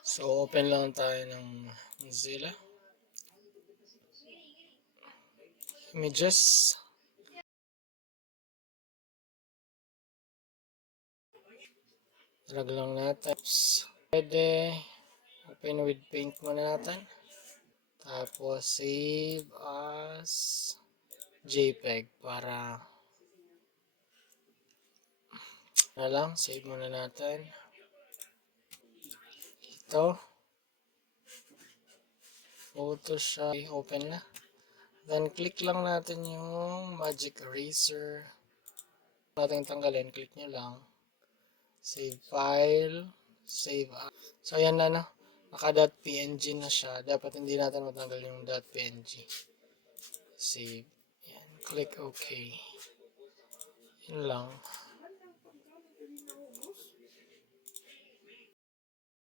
So, open lang tayo ng Mozilla. Images. Drag lang natin. Pwede. Open with paint muna natin. Tapos, save as JPEG para na lang. Save muna natin. Ito. Photoshop. Open na. Then, click lang natin yung magic eraser. Natin tanggalin. Click nyo lang. Save file. Save as. So, ayan na, no? Naka.png na siya. Dapat hindi natin matanggal yung .png. Save. Yan. Click OK. Yun lang.